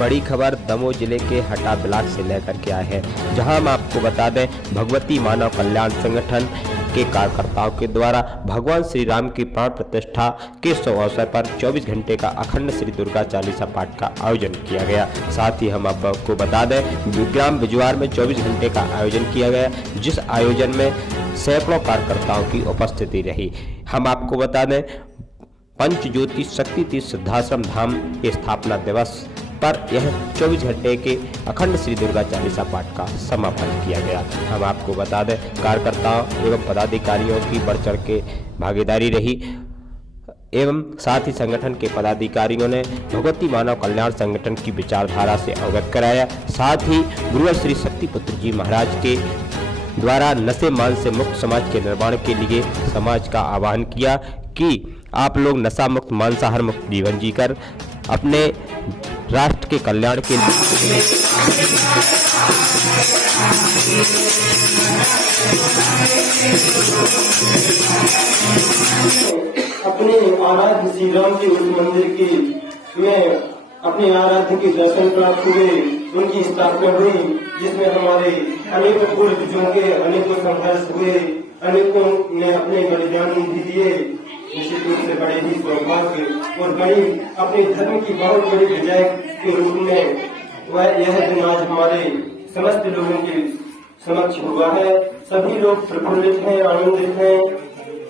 बड़ी खबर दमोह जिले के हटा ब्लॉक से लेकर के आए हैं, जहां हम आपको बता दें भगवती मानव कल्याण संगठन के कार्यकर्ताओं के द्वारा भगवान श्री राम की प्राण प्रतिष्ठा के शुभ अवसर पर 24 घंटे का अखंड श्री दुर्गा चालीसा पाठ का आयोजन किया गया। साथ ही हम आपको बता दें ग्राम बिजवार में 24 घंटे का आयोजन किया गया, जिस आयोजन में सैकड़ों कार्यकर्ताओं की उपस्थिति रही। हम आपको बता दें पंच ज्योति शक्ति तीर्थ सिद्धाश्रम धाम के स्थापना दिवस पर यह 24 घंटे के अखंड श्री दुर्गा चालीसा पाठ का समापन किया गया। हम आपको बता दें कार्यकर्ताओं एवं पदाधिकारियों की बढ़ चढ़ के भागीदारी रही एवं साथ ही संगठन के पदाधिकारियों ने भगवती मानव कल्याण संगठन की विचारधारा से अवगत कराया। साथ ही गुरुवर श्री शक्तिपुत्र जी महाराज के द्वारा नशे मान से मुक्त समाज के निर्माण के लिए समाज का आह्वान किया कि आप लोग नशा मुक्त मांसाहार मुक्त जीवन जीकर अपने राष्ट्र के कल्याण के लिए अपने आराध्य श्री राम के उस मंदिर के में अपने आराध्य के दर्शन प्राप्त हुए, उनकी स्थापना हुई, जिसमें हमारे अनेकों पूर्वजों के अनेकों संघर्ष हुए, अनेकों ने अपने बलिदान भी दिए। निश्चित रूप से बड़े ही सौभाग्य और बड़ी अपने धर्म की बहुत बड़ी विजय के रूप में वह यह दिन आज हमारे समस्त लोगों के समक्ष हुआ है। सभी लोग प्रफुल्लित हैं, आनंदित हैं,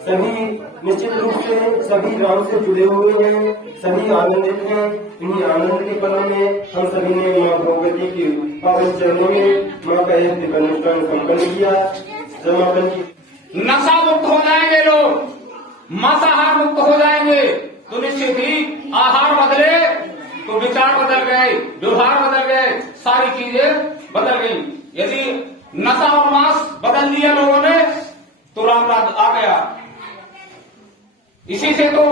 सभी निश्चित रूप से सभी राम से जुड़े हुए हैं, सभी आनंदित हैं। इन्हीं आनंद के पलों में हम सभी ने माँ भगवती के पावन चरणों में माँ का यह दिव्य अनुष्ठान संपन्न किया। समापन की नशा मुक्त हो जाएंगे लोग, मांसाहार मुक्त हो जाएंगे तो निश्चित ही आहार बदले तो विचार बदल गए, व्यवहार बदल गए, सारी चीजें बदल गई। यदि नशा और मांस बदल दिया लोगों ने तो राम राज आ गया। इसी से तो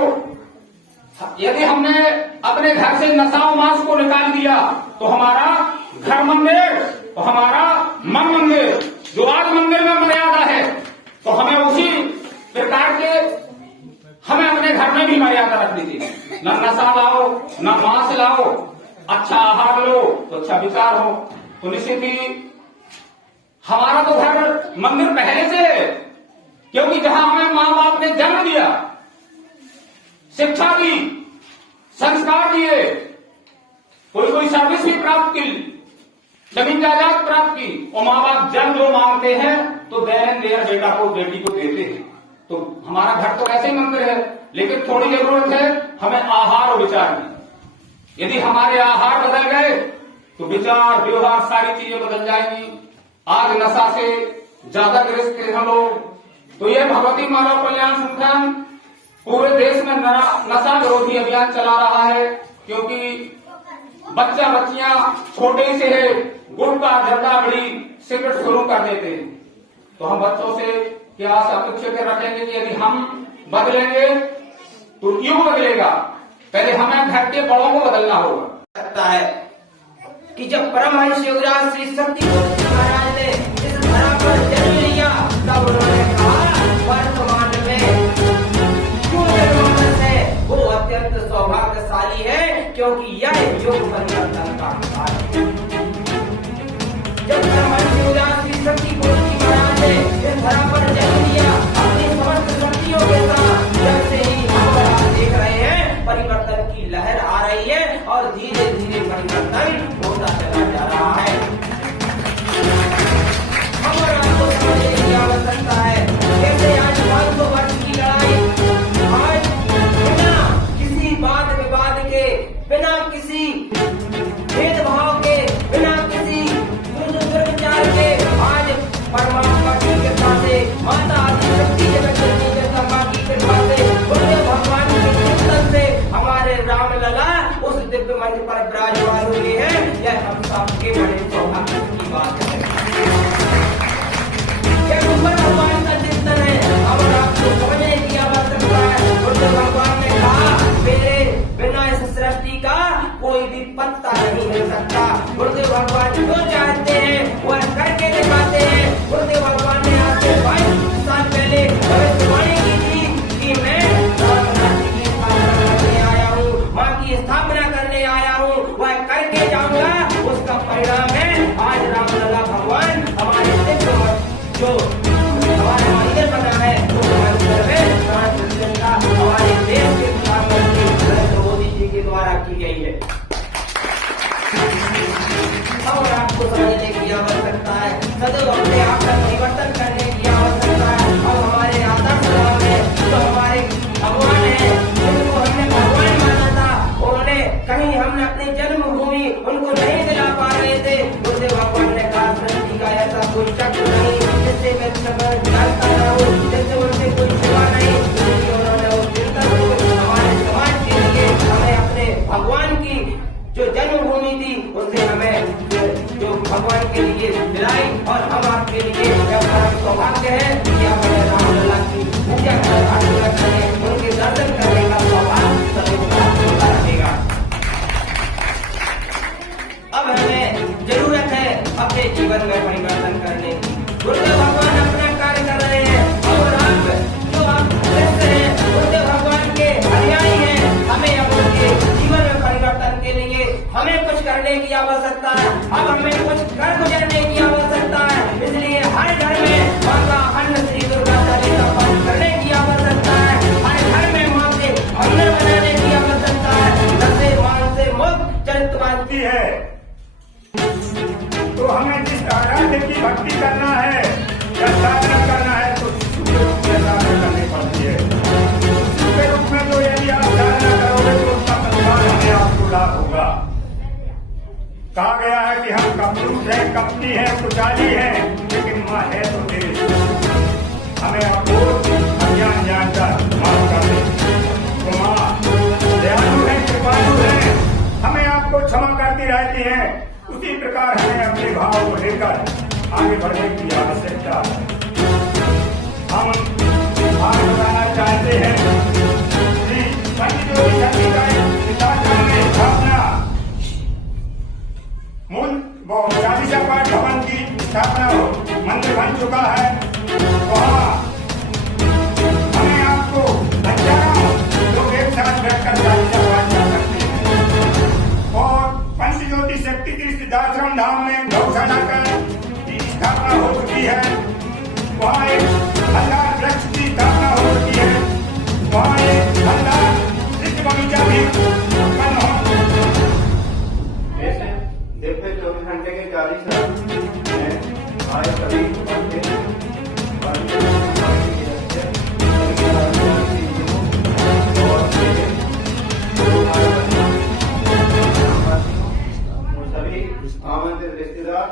यदि हमने अपने घर से नशा और मांस को निकाल दिया तो हमारा घर मंदिर तो हमारा मन मंदिर, जो आज मंदिर में मर्यादा है, तो हमें उसी प्रकार के हमें अपने घर में भी मर्यादा रखनी थी। न नशा लाओ, न मांस लाओ, अच्छा आहार लो तो अच्छा विचार हो। तो निश्चित ही हमारा तो घर मंदिर पहले से है, क्योंकि जहां हमें माँ बाप ने जन्म दिया, शिक्षा दी, संस्कार दिए, कोई सर्विस भी प्राप्त की, जमीन जायदाद प्राप्त की, और माँ बाप जन्म जो मांगते हैं तो देन देयर बेटा को बेटी को देते हैं। तो हमारा घर तो ऐसे ही मंदिर है, लेकिन थोड़ी जरूरत है हमें आहार और विचार की। यदि हमारे आहार बदल गए तो विचार व्यवहार सारी चीजें बदल जाएंगी। आज नशा से ज्यादा ग्रस्त हैं लोग, तो ये भगवती मानव कल्याण संगठन पूरे देश में नशा विरोधी अभियान चला रहा है, क्योंकि बच्चा बच्चियां छोटे से है गुटखा जर्दा बीड़ी सिगरेट शुरू कर देते हैं। तो हम बच्चों से क्या अपेक्षा रखेंगे कि यदि हम बदलेंगे तो युग बदलेगा। पहले हमें घर के बड़ों को बदलना होगा। लगता है कि जब परमहंस योगराज श्री शक्तिपुत्र महाराज ने इस धरा पर जन्म लिया, तब उन्होंने कहा वर्तमान में जो जनमानस है वो अत्यंत सौभाग्यशाली है, क्योंकि यह युग परिवर्तन का काल है। जब परमहंस योगराज श्री शक्तिपुत्र महाराज ने इस धरा पर जन्म लिया, अपनी समस्त शक्तियों के साथ, जब से ही हम देख रहे हैं परिवर्तन की लहर आ रही है और धीरे धीरे परिवर्तन होता चला जा रहा है। हम आपको समझने की आवश्यकता है, कैसे आज 500 वर्ष की लड़ाई आज बिना किसी वाद विवाद के, बिना किसी भेदभाव के, बिना किसी दुर्विचार के आज परमात्मा की कृपा से, माता आदिशक्ति जगत जननी जगदम्बा की कृपा से, गुरुदेव भगवान के चिंतन से हमारे राम लला उस दिव्य मंच पर विराजमान हुए हैं। यह हम सबके बड़े सौभाग्य की बात है। यह गुरुदेव भगवान का चिंतन है और आपको समझने की आवश्यकता है। गुरुदेव भगवान ने कहा मेरे बिना इस सृष्टि का कोई भी पत्ता नहीं हिल सकता। गुरुदेव भगवान जो चाहते हैं वह करके दिखाते हैं। गुरुदेव भगवान ने आज से 22 साल पहले भविष्यवाणी की थी कि मैं राम राज्य की स्थापना करने आया हूँ, माँ की स्थापना करने आया हूँ। वह सदैव अपने आप में परिवर्तन करने की आवश्यकता है। और हमारे आदर्श राम है, जो हमारे भगवान है, जिनको हमने भगवान माना था, उन्होंने कहीं हमने अपनी जन्मभूमि उनको नहीं दिला पा रहे थे, उनसे भगवान ने कहा सृष्टि का ऐसा कोई चक्र नहीं जिससे मैं जानता रहूं, जिससे उनसे कोई सेवा नहीं। इसलिए उन्होंने उस चिंतन को हमारे समाज के लिए हमें अपने भगवान की जो जन्मभूमि थी उसे हमें जो भगवान के लिए दिलाई। और हम आपके लिए हमारा सौभाग्य है कि आप हमें रामलला की पूजा कर आशीर्वाद करें, उनके दर्शन करने का सौभाग्य सदैव प्राप्त होता रहेगा। अब हमें जरूरत है अपने जीवन में परिवर्तन करने की। गुरुदेव भगवान अपना कार्य कर रहे हैं और आप जो आप व्यस्त हैं गुरुदेव भगवान के अनुयायी हैं, हमें अब उनके जीवन में परिवर्तन के लिए हमें कुछ करने की आवश्यकता है। अब हमें कुछ कर गुजरने की आवश्यकता है। इसलिए हर घर में मां का अन्न श्री दुर्गा चालीसा पाठ करने की आवश्यकता है। हर घर में मां के मंदिर बनाने की आवश्यकता है। नशे मान से मुक्त चरित्रवान की है। तो हमें जिस आराध्य की भक्ति करना है या साधना करना है तो शिशु के रूप में साधना करनी पड़ती है। शिशु के रूप में तो यदि आप साधना करोगे तो उसका प्रतिफल हमें आपको लाभ होगा। कहा गया है कि हम कपरूस है, कपटी है, कुचाली है, लेकिन माँ है तो तेरे हमें आपको अज्ञान जानकर माफ कर दे। तो माँ दयालु है, कृपालु है, हमें आपको क्षमा करती रहती है। उसी प्रकार हमें अपने भाव को लेकर आगे बढ़ने की आवश्यकता है। हम आगे बढ़ाना चाहते हैं कि पंडित योगी सती का पिताश्रम में स्थापना मूल 40 पाठ भवन की स्थापना हो, मंदिर बन चुका है। वहाँ हमें आपको हजारों लोग एक साथ बैठकर 40 पाठ कर सकते हैं। और पंचज्योति शक्ति की सिद्धाश्रम धाम में गौशाला की स्थापना हो चुकी है। वहाँ एक हल्दार वृक्ष की स्थापना हो चुकी है। वहाँ एक हल्दार सिद्ध बगीचा भी उत्पन्न हो। ऐसे देखते 24 घंटे के 40 आए सभी बच्चे और सभी आमंत्रित रिश्तेदार